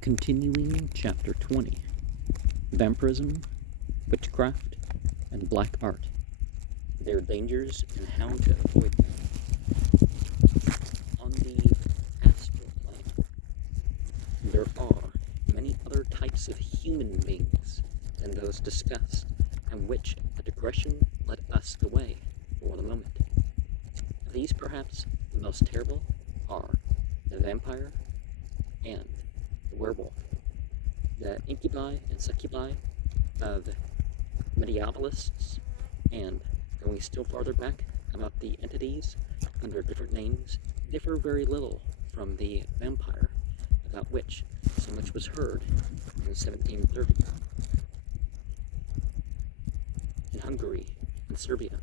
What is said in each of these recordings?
Continuing Chapter 20, Vampirism, Witchcraft, and Black Art, their dangers and how to avoid them. On the astral plane, there are many other types of human beings than those discussed, and which a digression led us away for the moment. Of these, perhaps the most terrible are the vampire and the werewolf, the incubi and succubi of medievalists, and going still farther back about the entities under different names differ very little from the vampire, about which so much was heard in 1730. In Hungary and Serbia,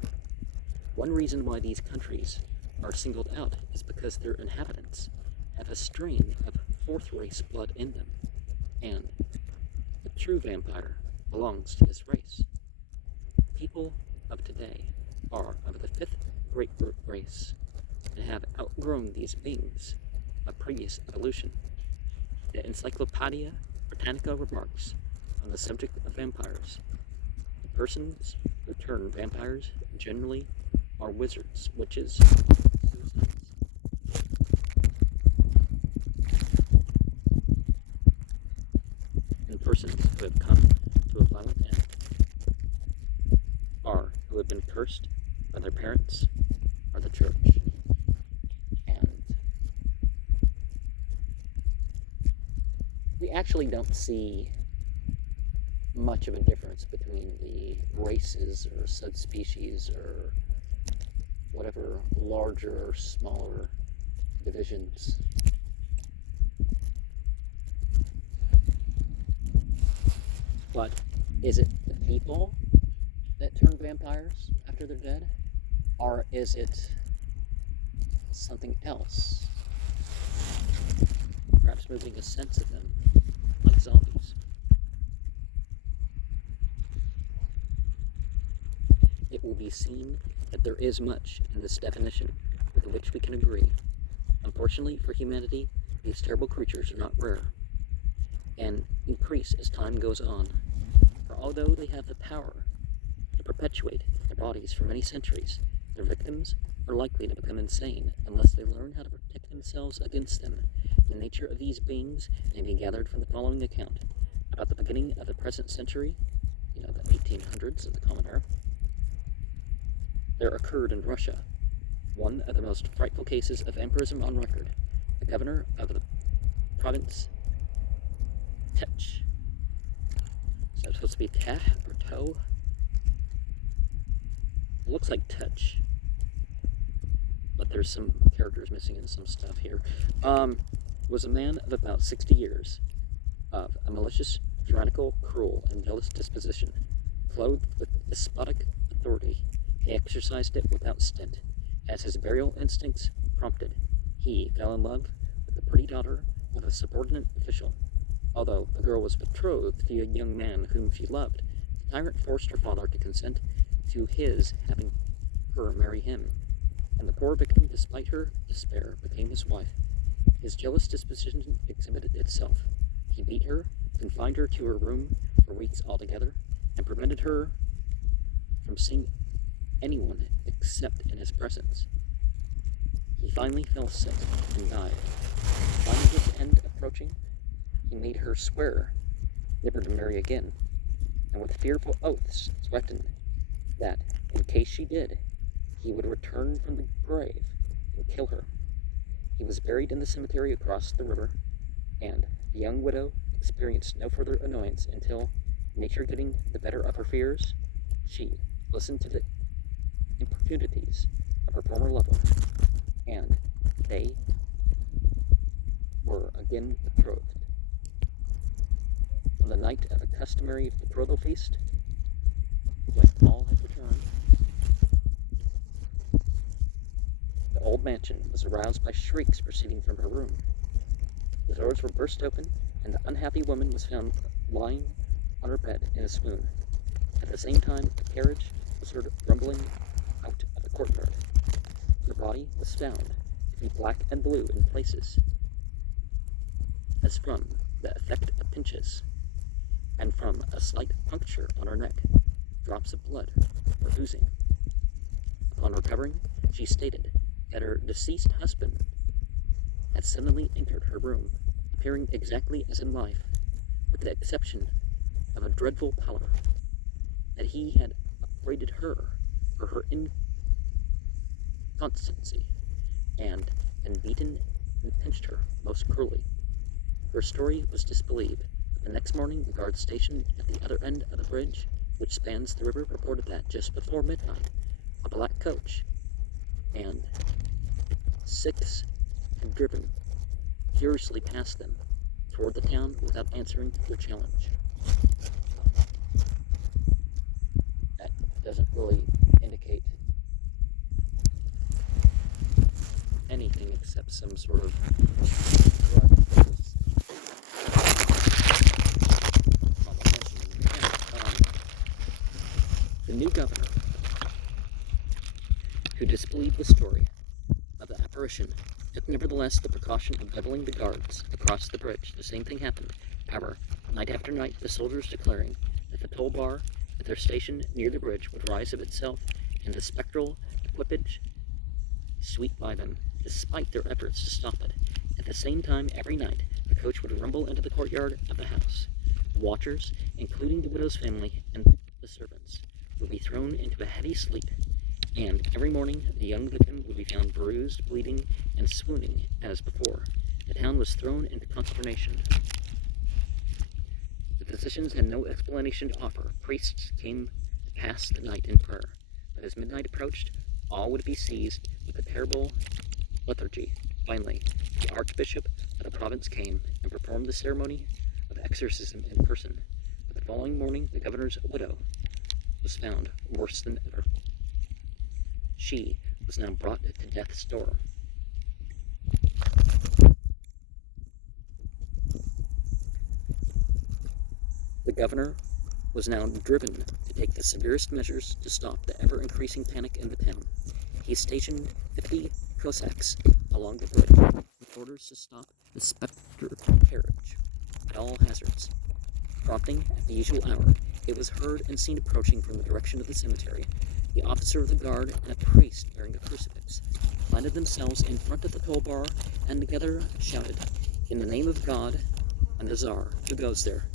one reason why these countries are singled out is because their inhabitants have a strain of fourth race blood in them, and the true vampire belongs to this race. People of today are of the fifth great race and have outgrown these beings of previous evolution. The Encyclopedia Britannica remarks on the subject of vampires: the persons who turn vampires generally are wizards, witches, suicides, and persons who have come to a violent end, are who have been cursed by their parents or the church. And we actually don't see much of a difference between the races or subspecies or whatever larger or smaller divisions. But is it the people that turn vampires after they're dead? Or is it something else? Perhaps moving a sense of them, like zombies. It will be seen that there is much in this definition with which we can agree. Unfortunately for humanity, these terrible creatures are not rare, and increase as time goes on. For although they have the power to perpetuate their bodies for many centuries, their victims are likely to become insane unless they learn how to protect themselves against them. The nature of these beings may be gathered from the following account. About the beginning of the present century, the 1800s of the Common Era, there occurred in Russia one of the most frightful cases of vampirism on record. The governor of the province Tech. Is that supposed to be Teh or Toe? It looks like Touch, but there's some characters missing in some stuff here. Was a man of about 60 years, of a malicious, tyrannical, cruel, and jealous disposition. Clothed with despotic authority, he exercised it without stint. As his burial instincts prompted, he fell in love with the pretty daughter of a subordinate official. Although the girl was betrothed to a young man whom she loved, the tyrant forced her father to consent to his having her marry him, and the poor victim, despite her despair, became his wife. His jealous disposition exhibited itself. He beat her, confined her to her room for weeks altogether, and prevented her from seeing anyone except in his presence. He finally fell sick and died. Finding his end approaching, he made her swear never to marry again, and with fearful oaths threatened that, in case she did, he would return from the grave and kill her. He was buried in the cemetery across the river, and the young widow experienced no further annoyance until, nature getting the better of her fears, she listened to the importunities of her former lover, and they were again betrothed. On the night of a customary betrothal feast, when all had returned, the old mansion was aroused by shrieks proceeding from her room. The doors were burst open, and the unhappy woman was found lying on her bed in a swoon. At the same time, a carriage was heard rumbling out of the courtyard. Her body was found to be black and blue in places, as from the effect of pinches, and from a slight puncture on her neck, drops of blood were oozing. Upon recovering, she stated that her deceased husband had suddenly entered her room, appearing exactly as in life, with the exception of a dreadful pallor, that he had upbraided her for her inconstancy, and beaten and pinched her most cruelly. Her story was disbelieved, but the next morning the guard stationed at the other end of the bridge, which spans the river, reported that just before midnight, a black coach and 6 had driven furiously past them toward the town without answering their challenge. That doesn't really indicate anything except some sort of drug that was the new governor, who disbelieved the story of the apparition, took nevertheless the precaution of leveling the guards across the bridge. The same thing happened, however, night after night, the soldiers declaring that the toll bar at their station near the bridge would rise of itself, and the spectral equipage sweep by them, despite their efforts to stop it. At the same time, every night, the coach would rumble into the courtyard of the house. The watchers, including the widow's family and the servants, would be thrown into a heavy sleep, and every morning the young victim would be found bruised, bleeding, and swooning as before. The town was thrown into consternation. The physicians had no explanation to offer. Priests came to pass the night in prayer, but as midnight approached, all would be seized with a terrible lethargy. Finally, the archbishop of the province came and performed the ceremony of exorcism in person. But the following morning, the governor's widow was found worse than ever. She was now brought to death's door. The governor was now driven to take the severest measures to stop the ever-increasing panic in the town. He stationed 50 Cossacks along the bridge with orders to stop the spectre carriage at all hazards. Prompting at the usual hour, it was heard and seen approaching from the direction of the cemetery. The officer of the guard and a priest bearing a crucifix planted themselves in front of the toll bar and together shouted, "In the name of God and the Tsar, who goes there?"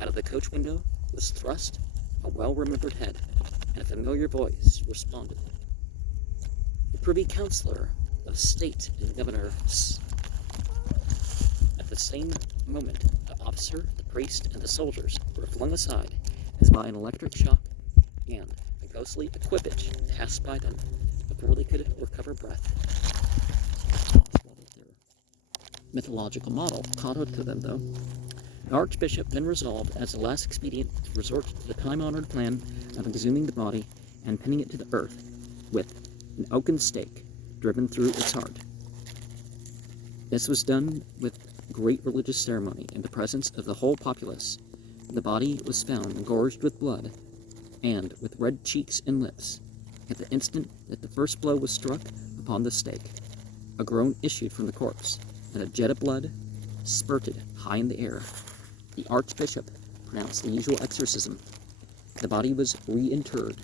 Out of the coach window was thrust a well-remembered head, and a familiar voice responded. The Privy Councillor of State and Governor. At the same moment, the officer, the priest, and the soldiers were flung aside as by an electric shock, and a ghostly equipage passed by them before they could recover breath. Mythological model caught up to them, though. The archbishop then resolved, as the last expedient, to resort to the time-honored plan of exhuming the body and pinning it to the earth with an oaken stake driven through its heart. This was done with great religious ceremony in the presence of the whole populace. The body was found gorged with blood and with red cheeks and lips. At the instant that the first blow was struck upon the stake, a groan issued from the corpse, and a jet of blood spurted high in the air. The archbishop pronounced the usual exorcism. The body was reinterred,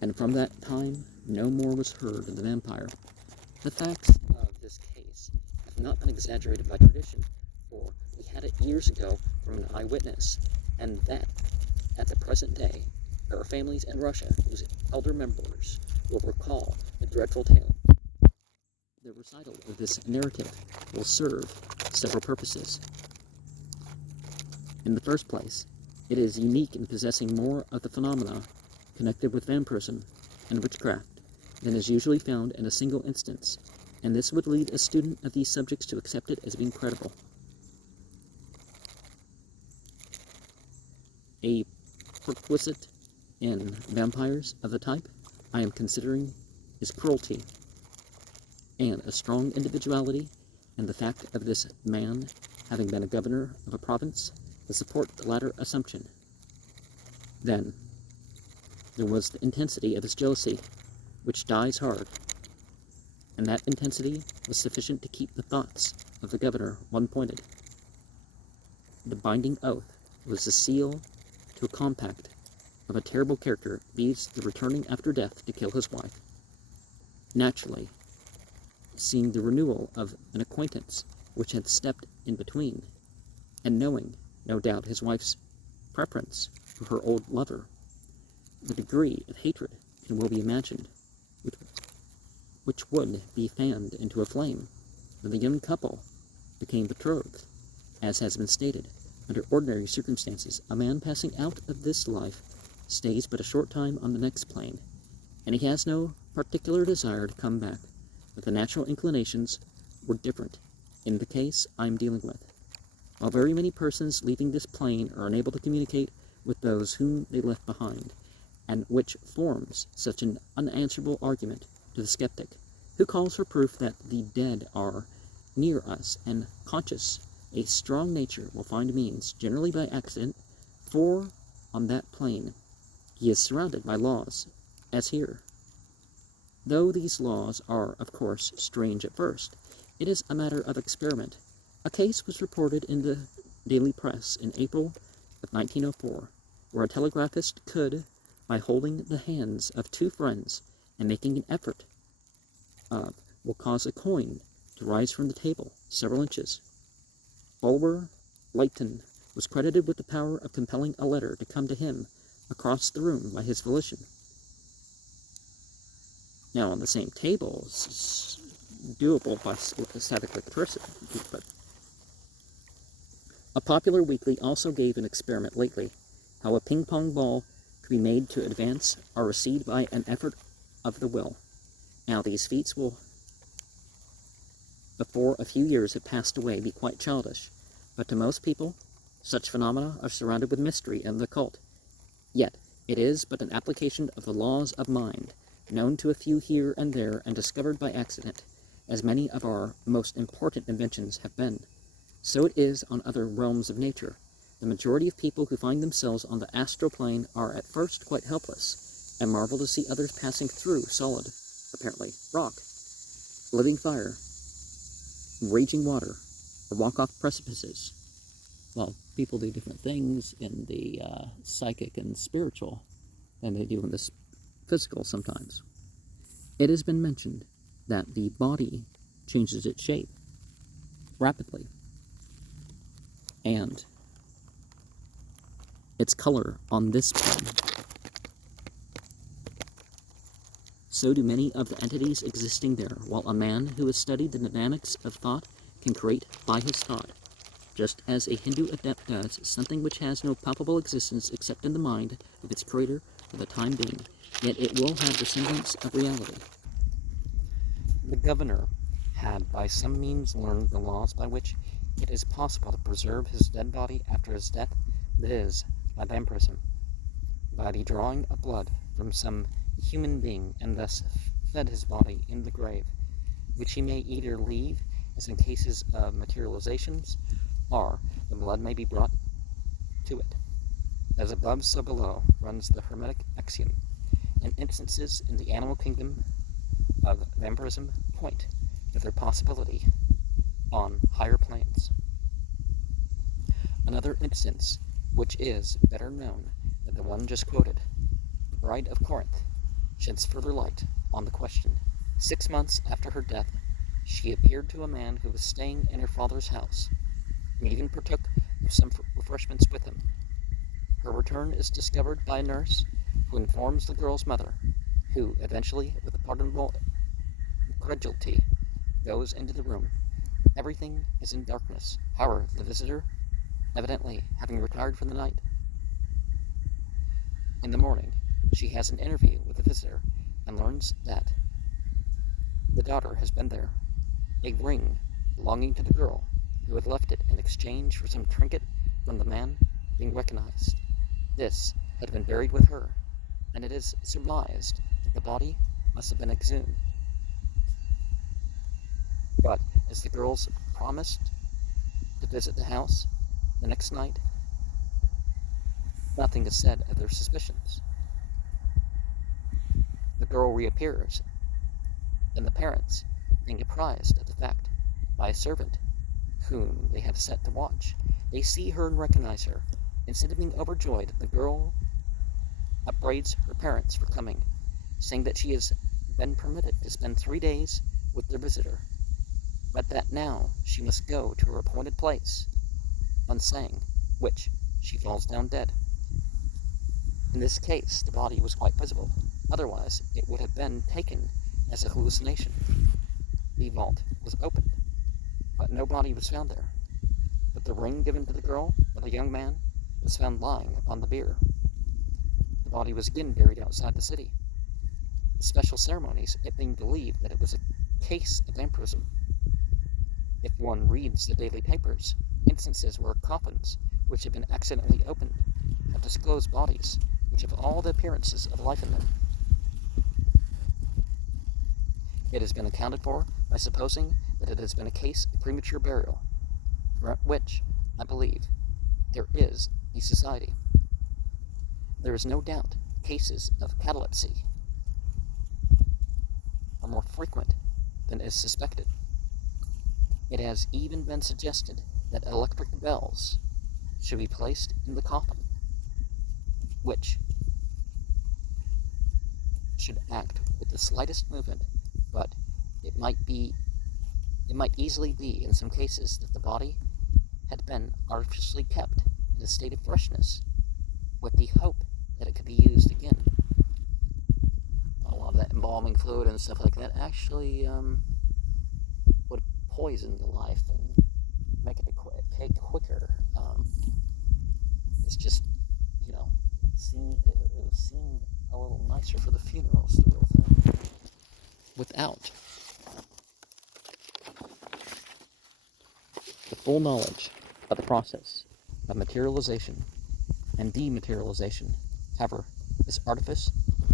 and from that time no more was heard of the vampire. The facts of this case have not been exaggerated by tradition, for we had it years ago from an eyewitness, and that, at the present day, there are families in Russia whose elder members will recall the dreadful tale. The recital of this narrative will serve several purposes. In the first place, it is unique in possessing more of the phenomena connected with vampirism and witchcraft than is usually found in a single instance, and this would lead a student of these subjects to accept it as being credible. A perquisite in vampires of the type I am considering is cruelty, and a strong individuality, and the fact of this man having been a governor of a province to support the latter assumption. Then, there was the intensity of his jealousy, which dies hard, and that intensity was sufficient to keep the thoughts of the governor one-pointed. the binding oath was the seal to a compact of a terrible character, leaves the returning after death to kill his wife. Naturally, seeing the renewal of an acquaintance which had stepped in between, and knowing, no doubt, his wife's preference for her old lover, the degree of hatred can well be imagined, which would be fanned into a flame when the young couple became betrothed. As has been stated, under ordinary circumstances, a man passing out of this life stays but a short time on the next plane, and he has no particular desire to come back, but the natural inclinations were different in the case I am dealing with. While very many persons leaving this plane are unable to communicate with those whom they left behind, and which forms such an unanswerable argument to the skeptic, who calls for proof that the dead are near us and conscious, a strong nature will find means, generally by accident, for on that plane he is surrounded by laws, as here. Though these laws are, of course, strange at first, it is a matter of experiment. A case was reported in the daily press in April of 1904, where a telegraphist could, by holding the hands of two friends and making an effort will cause a coin to rise from the table several inches. Bulwer Lytton was credited with the power of compelling a letter to come to him across the room by his volition. Now, on the same table, it's doable by static electricity, but a popular weekly also gave an experiment lately, how a ping-pong ball could be made to advance or recede by an effort of the will. Now, these feats will, before a few years have passed away, be quite childish, but to most people, such phenomena are surrounded with mystery and the occult. Yet, it is but an application of the laws of mind, known to a few here and there and discovered by accident, as many of our most important inventions have been. So it is on other realms of nature. The majority of people who find themselves on the astral plane are at first quite helpless, and marvel to see others passing through solid, apparently, rock, living fire, raging water, or walk off precipices. Well, people do different things in the psychic and spiritual than they do in the physical sometimes. It has been mentioned that the body changes its shape rapidly, and its color on this plane. So do many of the entities existing there, while a man who has studied the dynamics of thought can create by his thought, just as a Hindu adept does, something which has no palpable existence except in the mind of its creator for the time being, yet it will have the semblance of reality. The governor had by some means learned the laws by which it is possible to preserve his dead body after his death, that is, by vampirism, by the drawing of blood from some human being, and thus fed his body in the grave, which he may either leave, as in cases of materializations, or the blood may be brought to it. As above, so below, runs the Hermetic axiom, and instances in the animal kingdom of vampirism point to their possibility on higher planes. Another instance, which is better known than the one just quoted, the Bride of Corinth, sheds further light on the question. 6 months after her death, she appeared to a man who was staying in her father's house, and even partook of some refreshments with him. Her return is discovered by a nurse, who informs the girl's mother, who eventually, with a pardonable incredulity, goes into the room. Everything is in darkness. However, the visitor, evidently having retired for the night. In the morning, she has an interview with the visitor and learns that the daughter has been there. A ring belonging to the girl, who had left it in exchange for some trinket from the man, being recognized. This had been buried with her, and it is surmised that the body must have been exhumed. But as the girls promised to visit the house the next night, nothing is said of their suspicions. The girl reappears, and the parents, being apprised of the fact by a servant whom they have set to watch, They see her and recognize her. Instead of being overjoyed, the girl upbraids her parents for coming, saying that she has been permitted to spend 3 days with their visitor, but that now she must go to her appointed place, on saying which she falls down dead. In this case, the body was quite visible, otherwise it would have been taken as a hallucination. The vault was opened, but no body was found there. But the ring given to the girl by the young man was found lying upon the bier. The body was again buried outside the city. The special ceremonies, it being believed that it was a case of vampirism. If one reads the daily papers, instances where coffins, which have been accidentally opened, have disclosed bodies which have all the appearances of life in them. It has been accounted for by supposing that it has been a case of premature burial, for which, I believe, there is a society. There is no doubt cases of catalepsy are more frequent than is suspected. It has even been suggested that electric bells should be placed in the coffin, which should act with the slightest movement, but it might easily be in some cases that the body had been artificially kept in a state of freshness with the hope that it could be used again. A lot of that embalming fluid and stuff like that actually would poison the life and make it decay quicker. It's just, it would seem a little nicer for the funerals, the real thing. Without the full knowledge of the process of materialization and dematerialization, however, this artifice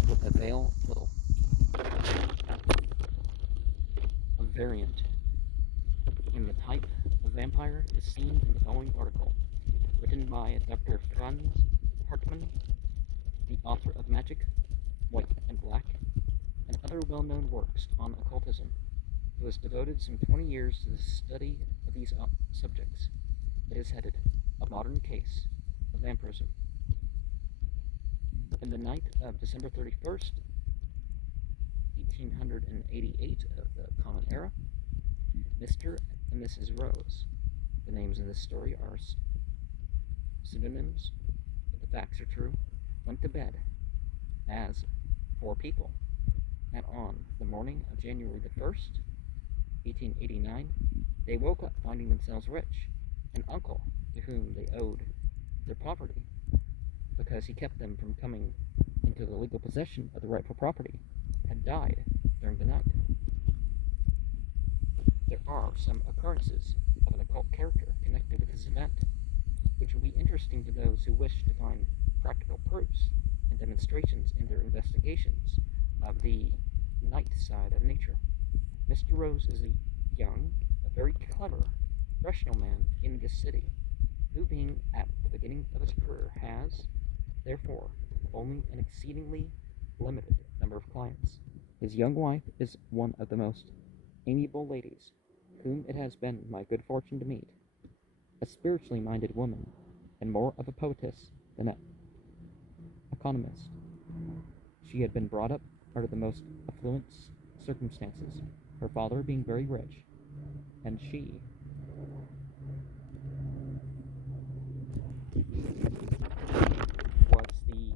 would avail little. A variant in the type of vampire is seen in the following article, written by Dr. Franz Hartmann, the author of Magic, White and Black, and other well-known works on occultism, who has devoted some 20 years to the study of these subjects. It is headed, A Modern Case of Vampirism. In the night of December 31st, 1888 of the Common Era, Mr. and Mrs. Rose, the names in this story are pseudonyms, but the facts are true, went to bed as 4 people, and on the morning of January the 1st, 1889, they woke up finding themselves rich. An uncle to whom they owed their poverty, because he kept them from coming into the legal possession of the rightful property, had died during the night. There are some occurrences of an occult character connected with this event, which will be interesting to those who wish to find practical proofs and demonstrations in their investigations of the night side of nature. Mr. Rose is a young, a very clever, professional man in this city, who being at the beginning of his career has, therefore, only an exceedingly limited number of clients. His young wife is one of the most amiable ladies whom it has been my good fortune to meet, a spiritually minded woman, and more of a poetess than an economist. She had been brought up under the most affluent circumstances, her father being very rich, and she was the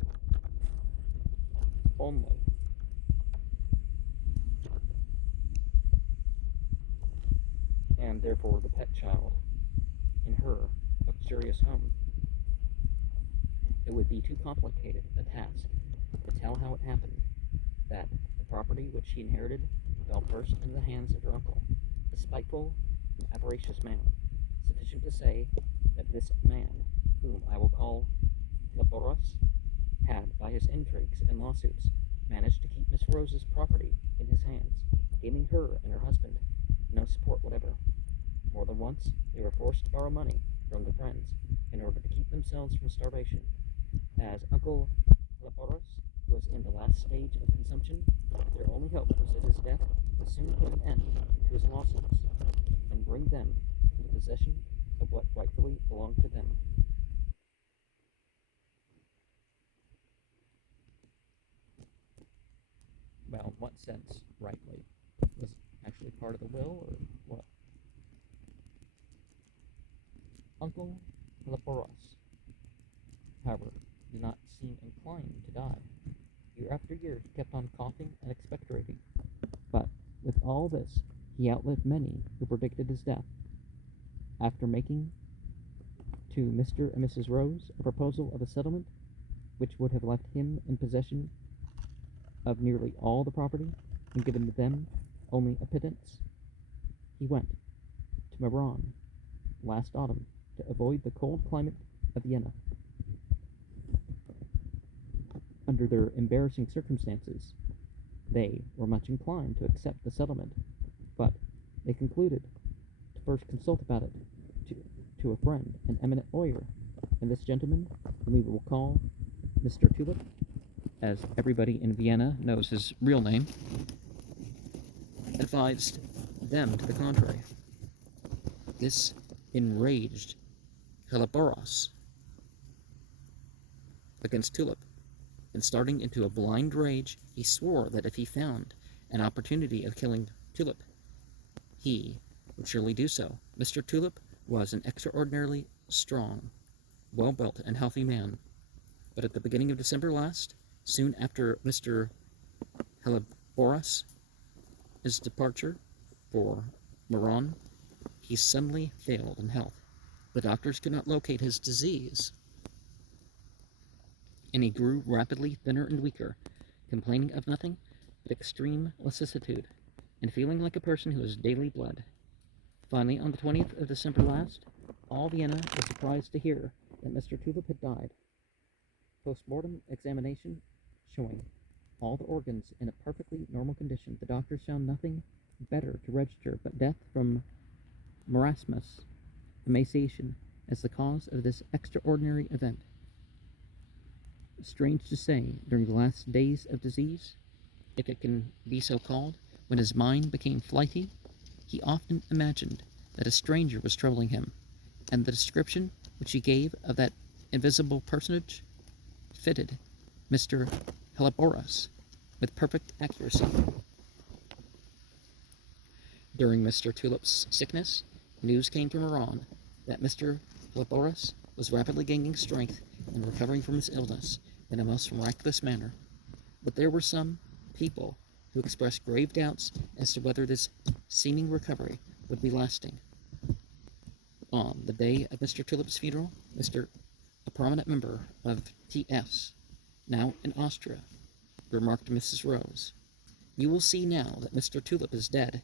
only and therefore the pet child in her luxurious home. It would be too complicated a task to tell how it happened that the property which she inherited fell first into the hands of her uncle, a spiteful and avaricious man. Sufficient to say that this man, whom I will call Laurence, had, by his intrigues and lawsuits, managed to keep Miss Rose's property in his hands, giving her and her husband no support whatever. More than once, they were forced to borrow money from their friends in order to keep themselves from starvation. As Uncle Laurence was in the last stage of consumption, their only hope was that his death would soon put an end to his lawsuits and bring them into possession of what rightfully belonged to them. what sense rightly? Was actually part of the will, or what? Uncle Laurence, however, did not seem inclined to die. Year after year he kept on coughing and expectorating, but with all this he outlived many who predicted his death. After making to Mr. and Mrs. Rose a proposal of a settlement which would have left him in possession of nearly all the property and given them only a pittance, he went to Lauron last autumn to avoid the cold climate of Vienna. Under their embarrassing circumstances, they were much inclined to accept the settlement, but they concluded to first consult about it to a friend, an eminent lawyer, and this gentleman, whom we will call Mr. Tulip, as everybody in Vienna knows his real name, advised them to the contrary. This enraged Heliboros against Tulip, and starting into a blind rage, he swore that if he found an opportunity of killing Tulip, he would surely do so. Mr. Tulip was an extraordinarily strong, well-built, and healthy man, but at the beginning of December last, soon after Mr. Heliboros' departure for Lauron, he suddenly failed in health. The doctors could not locate his disease, and he grew rapidly thinner and weaker, complaining of nothing but extreme lassitude, and feeling like a person who has daily blood. Finally, on the 20th of December last, all Vienna was surprised to hear that Mr. Tulip had died. Post-mortem examination showing all the organs in a perfectly normal condition, the doctors found nothing better to register but death from marasmus, emaciation, as the cause of this extraordinary event. Strange to say, during the last days of disease, if it can be so called, when his mind became flighty, he often imagined that a stranger was troubling him, and the description which he gave of that invisible personage fitted Mr. Heliboros with perfect accuracy. During Mr. Tulip's sickness, news came from Lauron that Mr. Heliboros was rapidly gaining strength and recovering from his illness in a most miraculous manner. But there were some people who expressed grave doubts as to whether this seeming recovery would be lasting. On the day of Mr. Tulip's funeral, a prominent member of T.S., now in Austria, remarked to Mrs. Rose, "You will see now that Mr. Tulip is dead.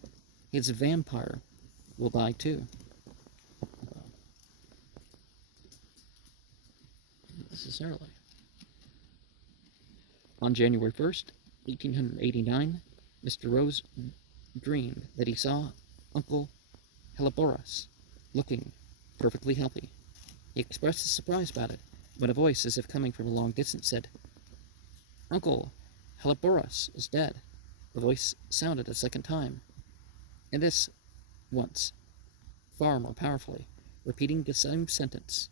His vampire will die too." Necessarily. On January 1st, 1889, Mr. Rose dreamed that he saw Uncle Heliboros looking perfectly healthy. He expressed his surprise about it, when a voice, as if coming from a long distance, said, "Uncle Heliboros is dead." The voice sounded a second time, and this once far more powerfully, repeating the same sentence,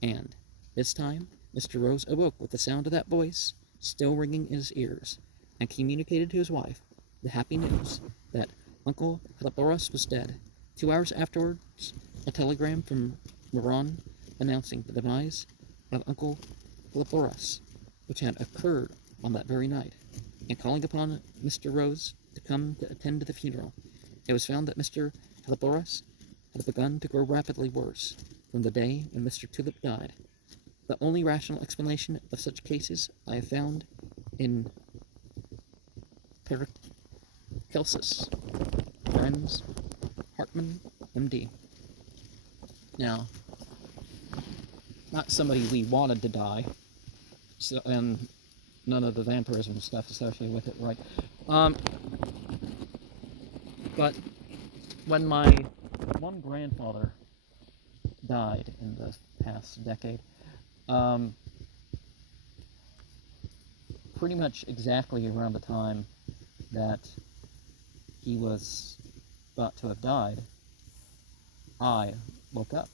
and this time Mr. Rose awoke with the sound of that voice still ringing in his ears, and communicated to his wife the happy news that Uncle Heliboros was dead. 2 hours afterwards, a telegram from Lauron announcing the demise of Uncle Heliboros, which had occurred on that very night, and calling upon Mr. Rose to come to attend to the funeral. It was found that Mr. Heliboros had begun to grow rapidly worse from the day when Mr. Tulip died. The only rational explanation of such cases I have found in Paracelsus, Friends, Hartman, M.D. Now, not somebody we wanted to die, so, and none of the vampirism stuff associated with it, right? But when my one grandfather died in the past decade, pretty much exactly around the time that he was about to have died, I woke up.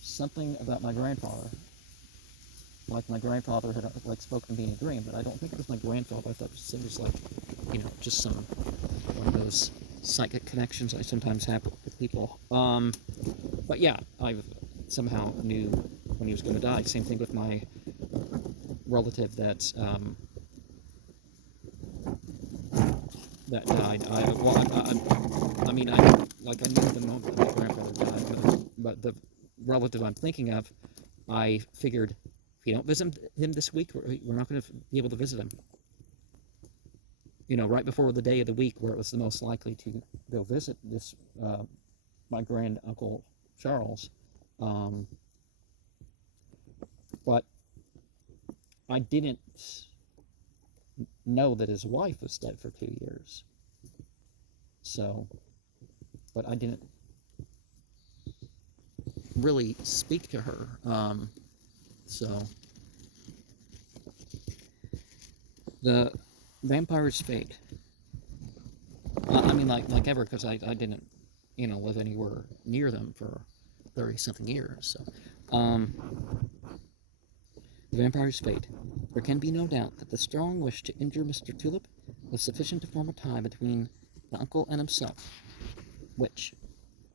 Something about my grandfather, like my grandfather had spoken to me in a dream, but I don't think it was my grandfather. I thought it was like just one of those psychic connections I sometimes have with people. But yeah, I somehow knew when he was going to die. Same thing with my relative that died. I knew the moment that my grandfather died, but the relative I'm thinking of, I figured if you don't visit him this week, we're not going to be able to visit him. Right before the day of the week where it was the most likely to go visit this my grand uncle Charles. But I didn't know that his wife was dead for 2 years. So, but I didn't really speak to her. So, the vampire's fate. Like ever, because I didn't, live anywhere near them for 30-something years. So, the vampire's fate. There can be no doubt that the strong wish to injure Mr. Tulip was sufficient to form a tie between the uncle and himself, which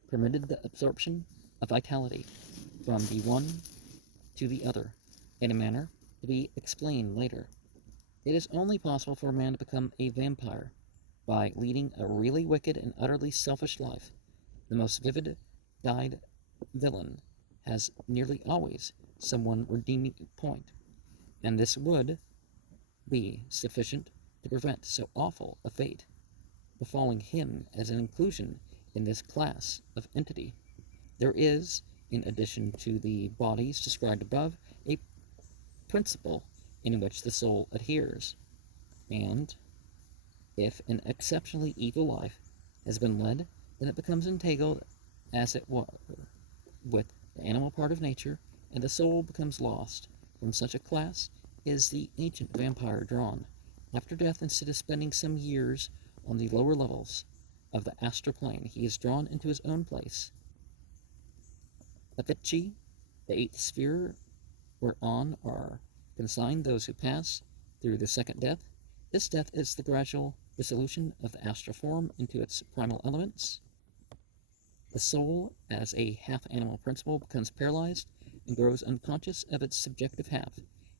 permitted the absorption of vitality from the one to the other in a manner to be explained later. It is only possible for a man to become a vampire by leading a really wicked and utterly selfish life. The most vivid dyed villain has nearly always some redeeming point, and this would be sufficient to prevent so awful a fate befalling him as an inclusion in this class of entity. There is, in addition to the bodies described above, a principle in which the soul adheres, and if an exceptionally evil life has been led, then it becomes entangled, as it were, with the animal part of nature, and the soul becomes lost. From such a class is the ancient vampire drawn. After death, instead of spending some years on the lower levels of the astral plane, he is drawn into his own place, Avici, the eighth sphere, whereon are consigned those who pass through the second death. This death is the gradual dissolution of the astral form into its primal elements. The soul, as a half-animal principle, becomes paralyzed and grows unconscious of its subjective half,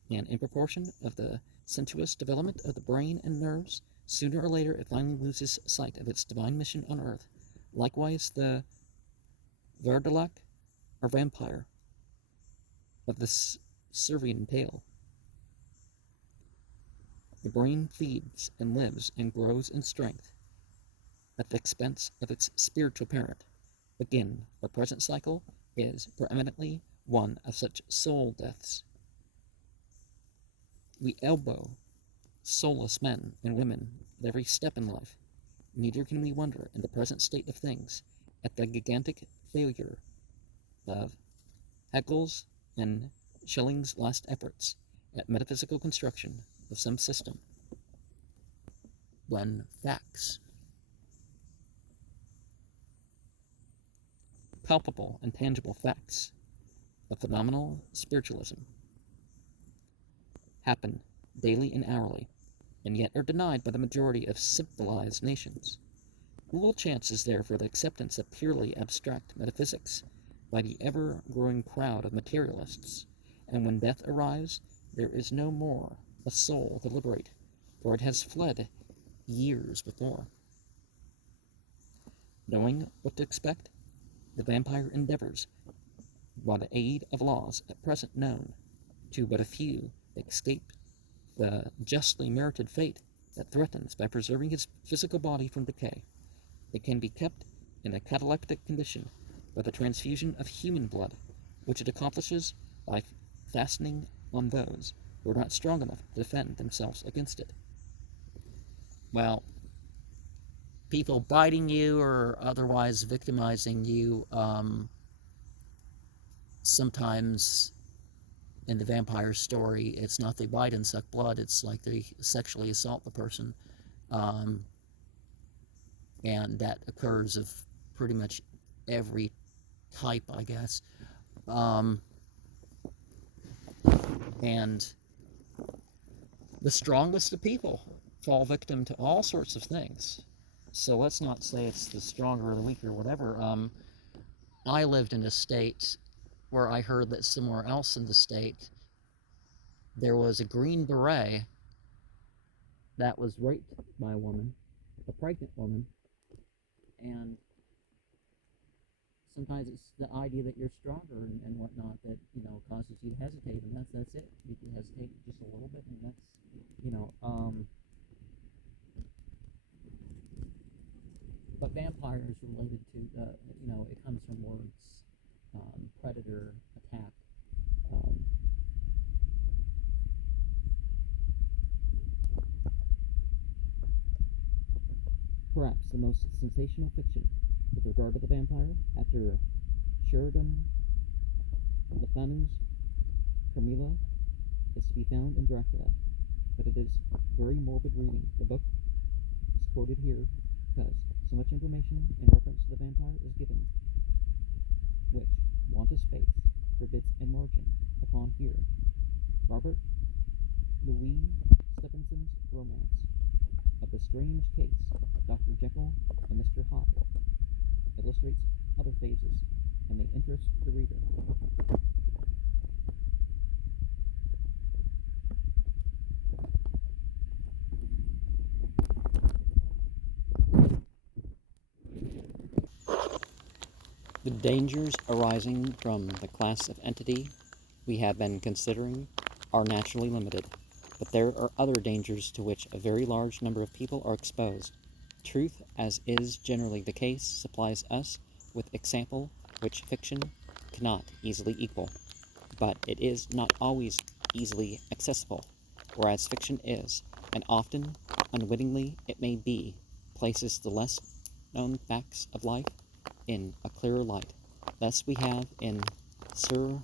and in proportion of the sensuous development of the brain and nerves, sooner or later it finally loses sight of its divine mission on earth. Likewise, the Verdalac, or vampire, of the Servian tale. The brain feeds and lives and grows in strength at the expense of its spiritual parent. Again, our present cycle is preeminently one of such soul deaths. We elbow soulless men and women at every step in life. Neither can we wonder, in the present state of things, at the gigantic failure of Haeckel's and Schelling's last efforts at metaphysical construction of some system, when facts, palpable and tangible facts of phenomenal spiritualism, happen daily and hourly, and yet are denied by the majority of civilized nations. Little chance is there for the acceptance of purely abstract metaphysics by the ever-growing crowd of materialists, and when death arrives, there is no more a soul to liberate, for it has fled years before. Knowing what to expect, the vampire endeavors, by the aid of laws at present known to but a few, to escape the justly merited fate that threatens by preserving his physical body from decay. It can be kept in a cataleptic condition by the transfusion of human blood, which it accomplishes by fastening on those who are not strong enough to defend themselves against it. Well, people biting you or otherwise victimizing you, sometimes in the vampire story, it's not they bite and suck blood, it's like they sexually assault the person. And that occurs of pretty much every type, I guess. And the strongest of people fall victim to all sorts of things. So let's not say it's the stronger or the weaker or whatever. I lived in a state where I heard that somewhere else in the state there was a Green Beret that was raped by a woman, a pregnant woman, and sometimes it's the idea that you're stronger and whatnot that, you know, causes you to hesitate, and that's it. You can hesitate just a little bit, and that's, you know, but vampire is related to, you know, it comes from words, predator, attack, perhaps the most sensational fiction with regard to the vampire, after Sheridan Le Fanu's Carmilla, is to be found in Dracula, but it is very morbid reading. The book is quoted here because so much information in reference to the vampire is given, which want of space forbids enlarging upon here. Robert Louis Stevenson's romance of the strange case of Dr. Jekyll and Mr. Hyde illustrates other phases and may interest the reader. The dangers arising from the class of entity we have been considering are naturally limited, but there are other dangers to which a very large number of people are exposed. Truth, as is generally the case, supplies us with example which fiction cannot easily equal, but it is not always easily accessible, whereas fiction is, and often, unwittingly it may be, places the less known facts of life in a clearer light. Thus we have in Sir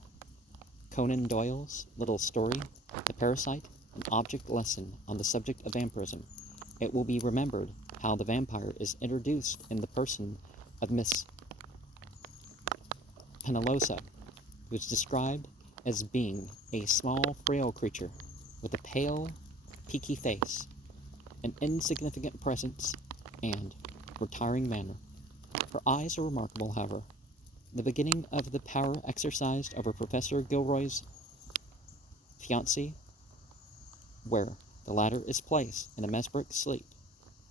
Conan Doyle's little story, The Parasite, an object lesson on the subject of vampirism. It will be remembered how the vampire is introduced in the person of Miss Penalosa, who is described as being a small, frail creature with a pale, peaky face, an insignificant presence, and retiring manner. Her eyes are remarkable, however. The beginning of the power exercised over Professor Gilroy's fiancée, where the latter is placed in a mesmeric sleep,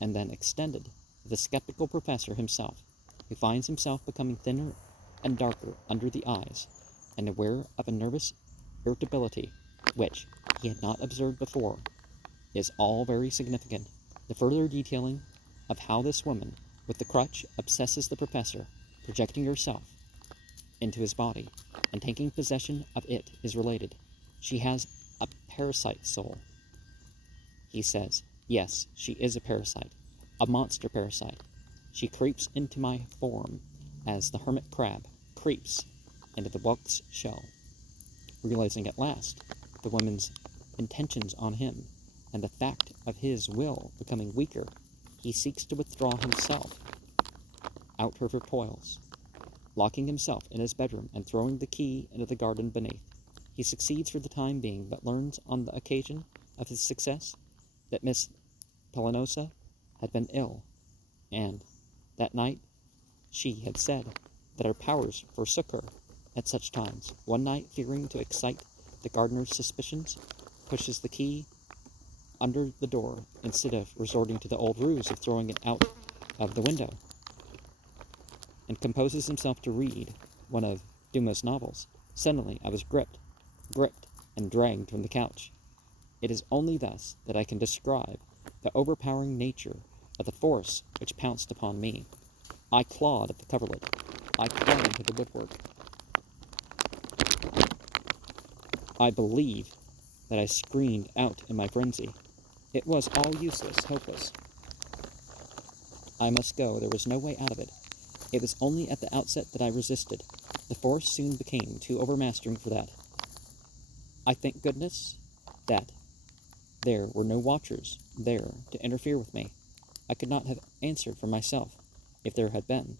and then extended to the skeptical professor himself, who finds himself becoming thinner and darker under the eyes, and aware of a nervous irritability which he had not observed before, is all very significant. The further detailing of how this woman with the crutch obsesses the professor, projecting herself into his body and taking possession of it, is related. She has a parasite soul, he says. Yes, she is a parasite, a monster parasite. She creeps into my form as the hermit crab creeps into the whelk's shell. Realizing at last the woman's intentions on him, and the fact of his will becoming weaker, he seeks to withdraw himself out of her toils, locking himself in his bedroom and throwing the key into the garden beneath. He succeeds for the time being, but learns on the occasion of his success that Miss Pelanosa had been ill, and that night she had said that her powers forsook her at such times. One night, fearing to excite the gardener's suspicions, pushes the key under the door instead of resorting to the old ruse of throwing it out of the window, and composes himself to read one of Dumas' novels. Suddenly I was gripped, and dragged from the couch. It is only thus that I can describe the overpowering nature of the force which pounced upon me. I clawed at the coverlet. I clung to the woodwork. I believe that I screamed out in my frenzy. It was all useless, hopeless. I must go. There was no way out of it. It was only at the outset that I resisted. The force soon became too overmastering for that. I thank goodness that there were no watchers there to interfere with me. I could not have answered for myself if there had been.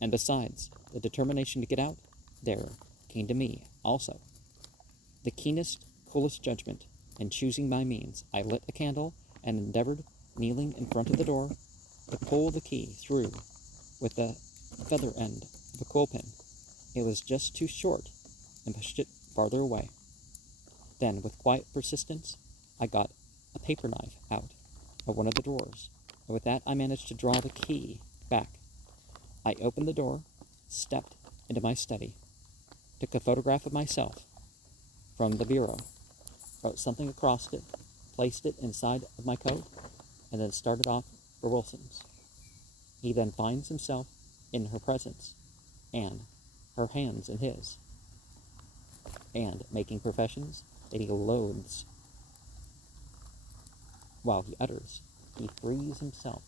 And besides, the determination to get out there came to me also. The keenest, coolest judgment in choosing my means, I lit a candle and endeavored, kneeling in front of the door, to pull the key through with the feather end of a quill pen. It was just too short, and pushed it farther away. Then, with quiet persistence, I got a paper knife out of one of the drawers, and with that I managed to draw the key back. I opened the door, stepped into my study, took a photograph of myself from the bureau, wrote something across it, placed it inside of my coat, and then started off for Wilson's. He then finds himself in her presence, and her hands in his, and making professions that he loathes. While he utters, he frees himself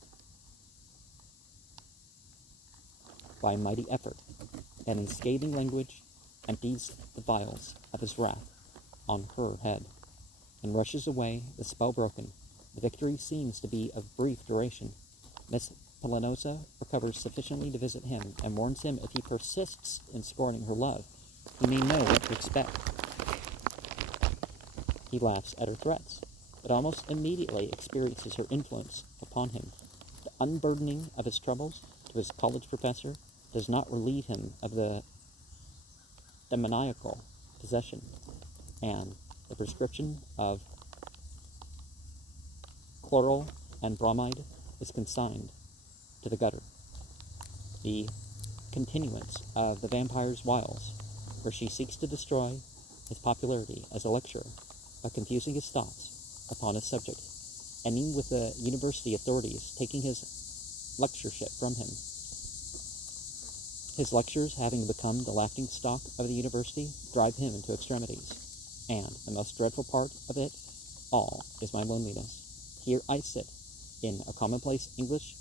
by mighty effort, and in scathing language empties the vials of his wrath on her head, and rushes away, the spell broken. The victory seems to be of brief duration. Miss Polinosa recovers sufficiently to visit him, and warns him if he persists in scorning her love, he may know what to expect. He laughs at her threats, but almost immediately experiences her influence upon him. The unburdening of his troubles to his college professor does not relieve him of the demoniacal possession, and the prescription of chloral and bromide is consigned to the gutter. The continuance of the vampire's wiles, where she seeks to destroy his popularity as a lecturer by confusing his thoughts upon his subject, ending with the university authorities taking his lectureship from him. His lectures, having become the laughing stock of the university, drive him into extremities. And the most dreadful part of it all is my loneliness. Here I sit, in a commonplace English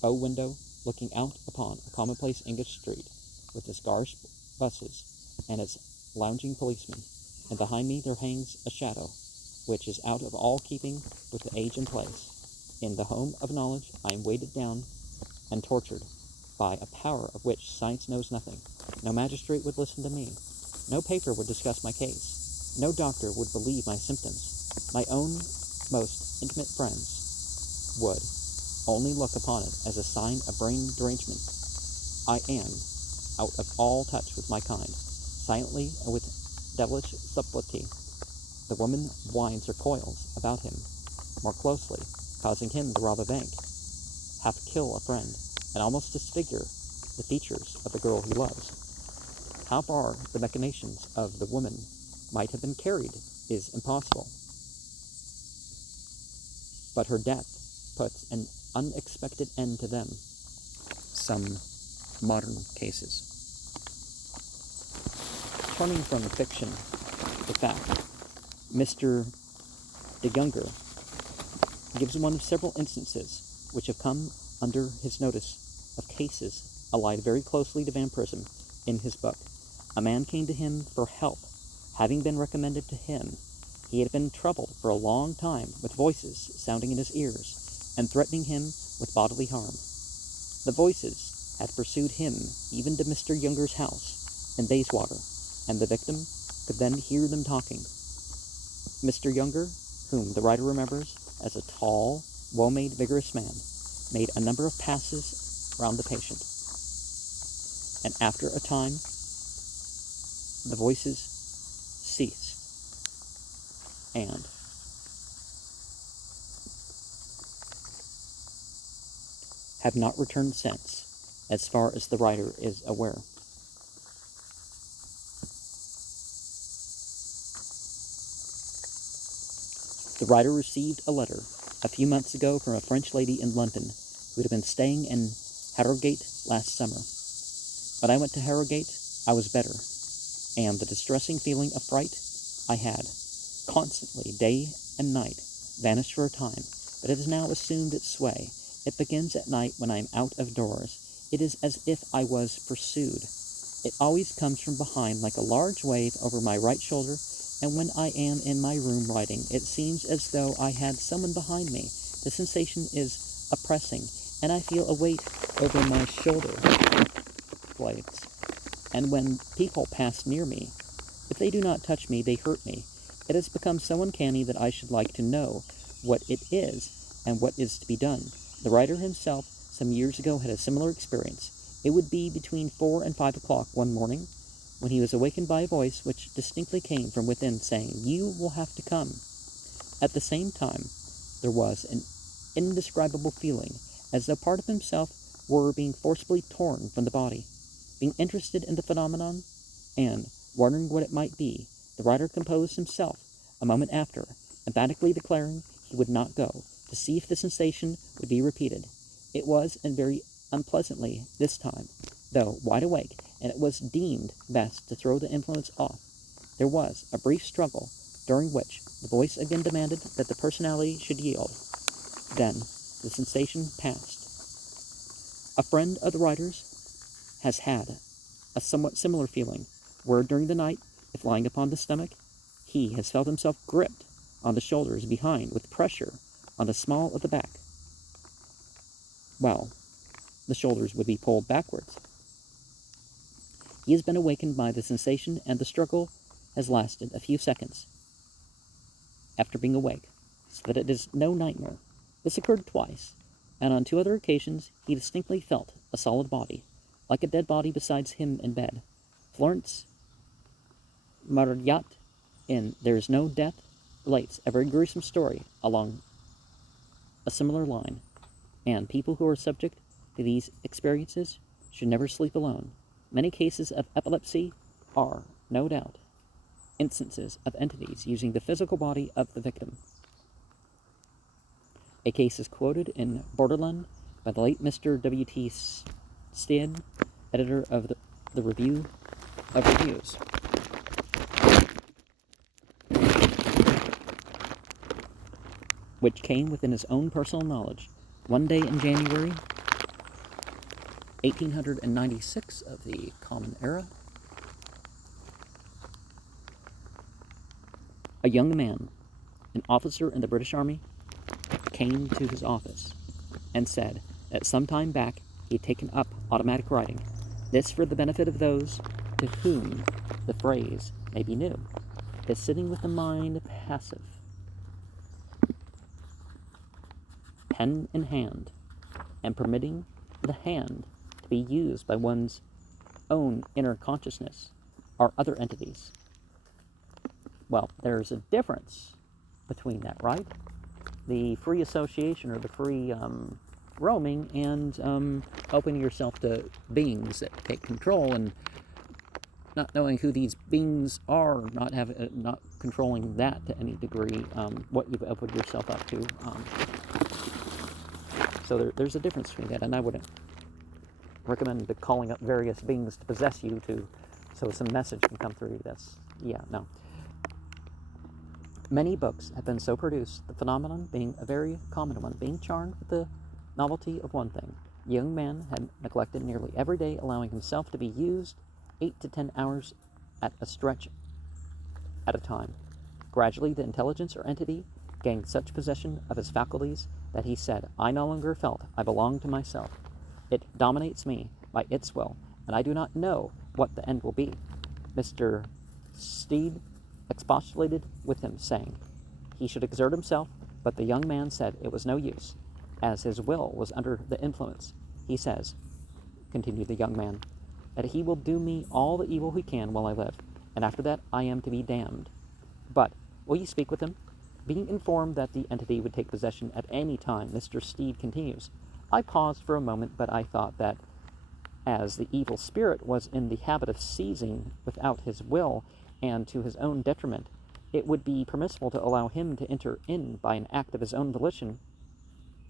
bow window, looking out upon a commonplace English street, with its garish buses and its lounging policemen, and behind me there hangs a shadow, which is out of all keeping with the age and place. In the home of knowledge I am weighted down and tortured by a power of which science knows nothing. No magistrate would listen to me. No paper would discuss my case. No doctor would believe my symptoms. My own most intimate friends would only look upon it as a sign of brain derangement. I am out of all touch with my kind. Silently and with devilish subtlety, the woman winds her coils about him more closely, causing him to rob a bank, half kill a friend, and almost disfigure the features of the girl he loves. How far the machinations of the woman might have been carried is impossible, but her death puts an unexpected end to them. Some modern cases. Turning from fiction to fact, Mr. de Younger gives one of several instances which have come under his notice of cases allied very closely to vampirism in his book. A man came to him for help, having been recommended to him. He had been troubled for a long time with voices sounding in his ears and threatening him with bodily harm. The voices had pursued him even to Mr. Younger's house in Bayswater, and the victim could then hear them talking. Mr. Younger, whom the writer remembers as a tall, well-made, vigorous man, made a number of passes round the patient, and after a time the voices ceased, and have not returned since, as far as the writer is aware. The writer received a letter a few months ago from a French lady in London who had been staying in Harrogate last summer. When I went to Harrogate, I was better, and the distressing feeling of fright I had constantly, day and night, vanished for a time, but it has now assumed its sway. It begins at night when I am out of doors. It is as if I was pursued. It always comes from behind like a large wave over my right shoulder, and when I am in my room writing, it seems as though I had someone behind me. The sensation is oppressing, and I feel a weight over my shoulder blades. And when people pass near me, if they do not touch me, they hurt me. It has become so uncanny that I should like to know what it is and what is to be done. The writer himself some years ago had a similar experience. It would be between 4 and 5 o'clock one morning when he was awakened by a voice which distinctly came from within, saying, "You will have to come." At the same time, there was an indescribable feeling, as though part of himself were being forcibly torn from the body. Being interested in the phenomenon, and wondering what it might be, the writer composed himself a moment after, emphatically declaring he would not go, to see if the sensation would be repeated. It was, and very unpleasantly this time, though wide awake, and it was deemed best to throw the influence off. There was a brief struggle, during which the voice again demanded that the personality should yield. Then the sensation passed. A friend of the writer's has had a somewhat similar feeling, where during the night, if lying upon the stomach, he has felt himself gripped on the shoulders behind with pressure on the small of the back, while the shoulders would be pulled backwards. He has been awakened by the sensation, and the struggle has lasted a few seconds after being awake, so that it is no nightmare. This occurred twice, and on 2 other occasions he distinctly felt a solid body, like a dead body beside him in bed. Laurence Marryat, in There Is No Death, relates a very gruesome story along a similar line, and people who are subject to these experiences should never sleep alone. Many cases of epilepsy are, no doubt, instances of entities using the physical body of the victim. A case is quoted in Borderland by the late Mr. W.T. Stead, editor of the Review of Reviews. Which came within his own personal knowledge. One day in January 1896 of the Common Era, a young man, an officer in the British Army, came to his office and said that some time back he had taken up automatic writing. This for the benefit of those to whom the phrase may be new, is sitting with the mind passive, pen in hand, and permitting the hand to be used by one's own inner consciousness or other entities. Well, there's a difference between that, right? The free association or the free roaming and opening yourself to beings that take control, and not knowing who these beings are, not controlling that to any degree, what you've opened yourself up to. So there's a difference between that, and I wouldn't recommend calling up various beings to possess you so some message can come through. No. Many books have been so produced, the phenomenon being a very common one, being charmed with the novelty of one thing. The young man had neglected nearly every day, allowing himself to be used 8 to 10 hours at a stretch at a time. Gradually, the intelligence or entity gained such possession of his faculties that he said, "I no longer felt I belonged to myself. It dominates me by its will, and I do not know what the end will be." Mr. Stead expostulated with him, saying he should exert himself, but the young man said it was no use, as his will was under the influence. "He says," continued the young man, "that he will do me all the evil he can while I live, and after that I am to be damned. But will you speak with him?" Being informed that the entity would take possession at any time, Mr. Stead continues, "I paused for a moment, but I thought that as the evil spirit was in the habit of seizing without his will and to his own detriment, it would be permissible to allow him to enter in by an act of his own volition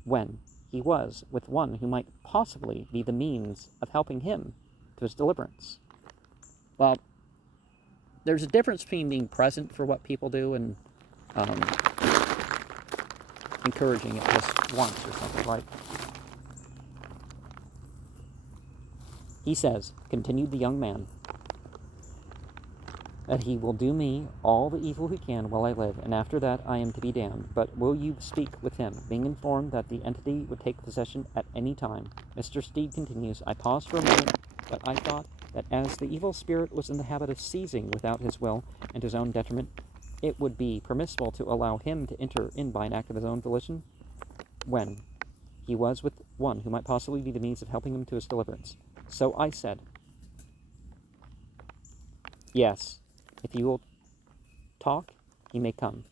when he was with one who might possibly be the means of helping him to his deliverance." Well, there's a difference between being present for what people do and encouraging it just once or something, right? He says, continued the young man, that he will do me all the evil he can while I live, and after that I am to be damned. But will you speak with him? Being informed that the entity would take possession at any time, Mr. Stead continues, I paused for a moment, but I thought that as the evil spirit was in the habit of seizing without his will and his own detriment, it would be permissible to allow him to enter in by an act of his own volition when he was with one who might possibly be the means of helping him to his deliverance. So I said, yes, if you will talk, he may come.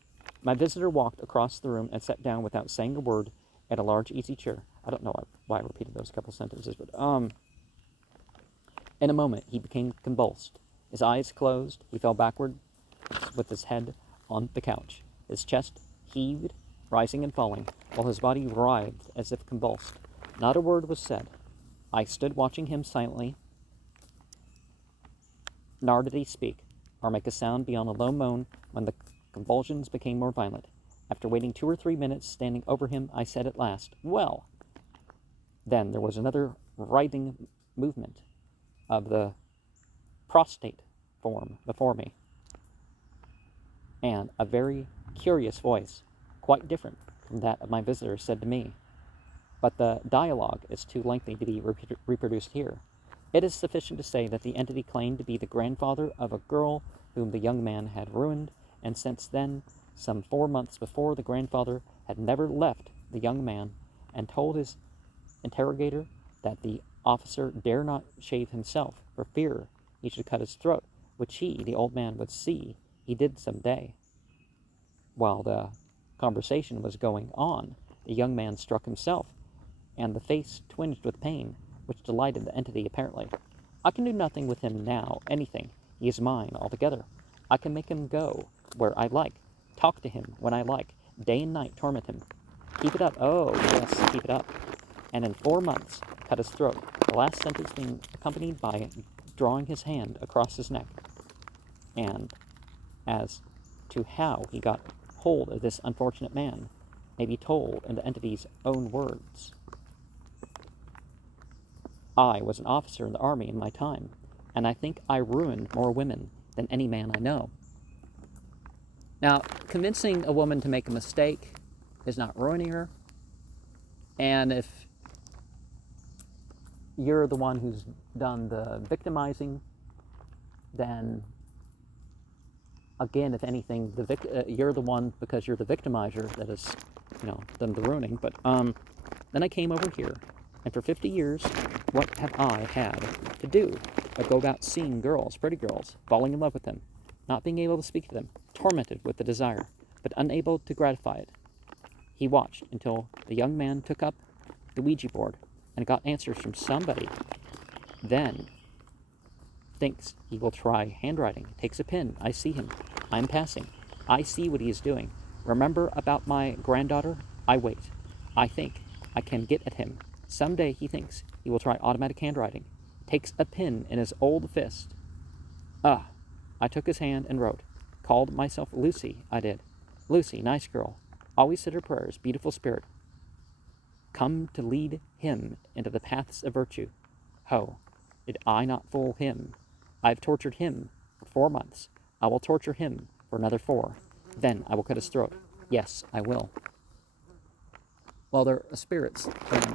My visitor walked across the room and sat down without saying a word at a large easy chair. I don't know why I repeated those couple sentences, but in a moment he became convulsed. His eyes closed. He fell backward with his head on the couch. His chest heaved, rising and falling, while his body writhed as if convulsed. Not a word was said. I stood watching him silently, nor did he speak, or make a sound beyond a low moan when the convulsions became more violent. After waiting 2 or 3 minutes, standing over him, I said at last, well. Then there was another writhing movement of the prostrate form before me, and a very curious voice, quite different from that of my visitor, said to me, but the dialogue is too lengthy to be reproduced here. It is sufficient to say that the entity claimed to be the grandfather of a girl whom the young man had ruined, and since then, some 4 months before, the grandfather had never left the young man, and told his interrogator that the officer dare not shave himself for fear he should cut his throat, which he, the old man, would see he did some day. While the conversation was going on, the young man struck himself, and the face twinged with pain, which delighted the entity apparently. I can do nothing with him now, anything. He is mine altogether. I can make him go where I like, talk to him when I like, day and night torment him. Keep it up, oh yes, keep it up. And in 4 months, cut his throat, the last sentence being accompanied by drawing his hand across his neck. And as to how he got hold of this unfortunate man may be told in the entity's own words. I was an officer in the army in my time, and I think I ruined more women than any man I know. Now, convincing a woman to make a mistake is not ruining her, and if you're the one who's done the victimizing, then again, if anything, you're the one, because you're the victimizer, that has, done the ruining. But then I came over here, and for 50 years, what have I had to do but go about seeing girls, pretty girls, falling in love with them, not being able to speak to them, tormented with the desire, but unable to gratify it. He watched until the young man took up the Ouija board and got answers from somebody. Then thinks he will try handwriting, takes a pen. I see him. I'm passing. I see what he is doing. Remember about my granddaughter? I wait. I think I can get at him. Someday he thinks he will try automatic handwriting. Takes a pen in his old fist. I took his hand and wrote. Called myself Lucy, I did. Lucy, nice girl. Always said her prayers, beautiful spirit. Come to lead him into the paths of virtue. Ho, did I not fool him? I've tortured him for 4 months. I will torture him for another 4. Then I will cut his throat. Yes, I will. Well, there are spirits and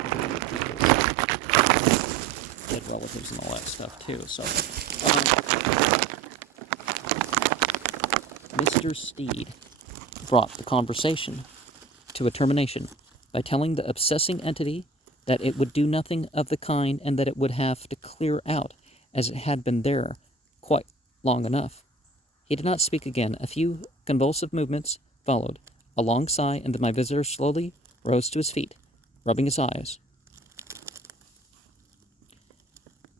dead relatives and all that stuff too. So, Mr. Steed brought the conversation to a termination by telling the obsessing entity that it would do nothing of the kind and that it would have to clear out, as it had been there quite long enough. He did not speak again. A few convulsive movements followed. A long sigh, and then my visitor slowly rose to his feet, rubbing his eyes.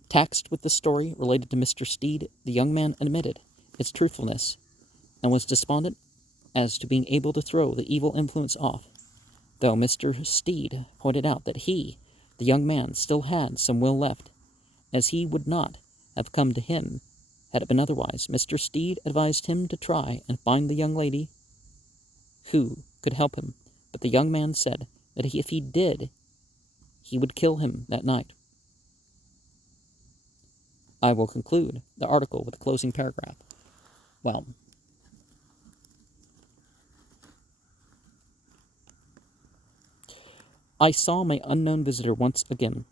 Taxed with the story related to Mr. Steed, the young man admitted its truthfulness, and was despondent as to being able to throw the evil influence off, though Mr. Steed pointed out that he, the young man, still had some will left, as he would not have come to him had it been otherwise. Mr. Steed advised him to try and find the young lady who could help him, but the young man said that if he did, he would kill him that night. I will conclude the article with a closing paragraph. Well, I saw my unknown visitor once again.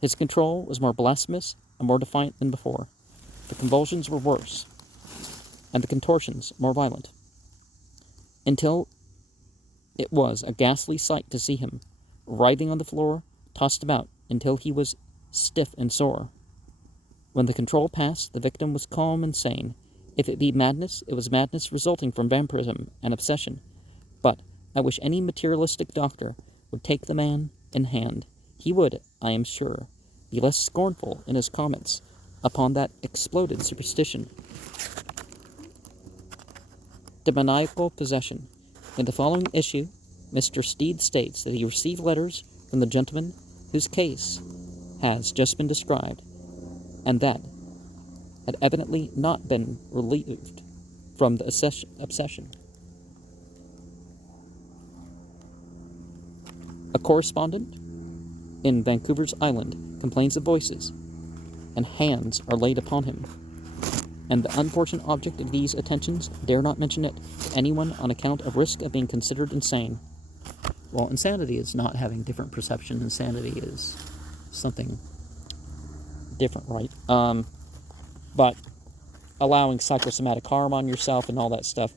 His control was more blasphemous and more defiant than before. The convulsions were worse, and the contortions more violent. until it was a ghastly sight to see him, writhing on the floor, tossed about until he was stiff and sore. When the control passed, the victim was calm and sane. If it be madness, it was madness resulting from vampirism and obsession. But I wish any materialistic doctor would take the man in hand. He would, I am sure, be less scornful in his comments upon that exploded superstition. Demoniacal possession. In the following issue, Mr. Steed states that he received letters from the gentleman whose case has just been described, and that had evidently not been relieved from the obsession. A correspondent in Vancouver's Island complains of voices, and hands are laid upon him, and the unfortunate object of these attentions dare not mention it to anyone on account of risk of being considered insane. Well, insanity is not having different perception. Insanity is something different, right? But allowing psychosomatic harm on yourself and all that stuff,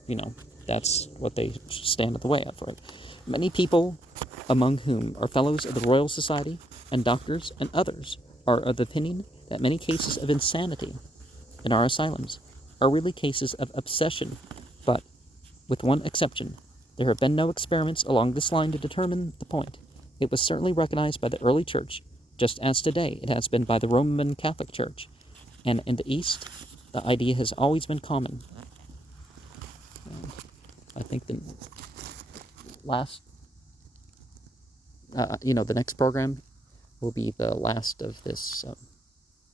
that's what they stand in the way of, right? Many people, among whom are fellows of the Royal Society and doctors and others, are of the opinion that many cases of insanity in our asylums are really cases of obsession, but, with one exception, there have been no experiments along this line to determine the point. It was certainly recognized by the early church, just as today it has been by the Roman Catholic Church, and in the East, the idea has always been common. I think the last, the next program will be the last of this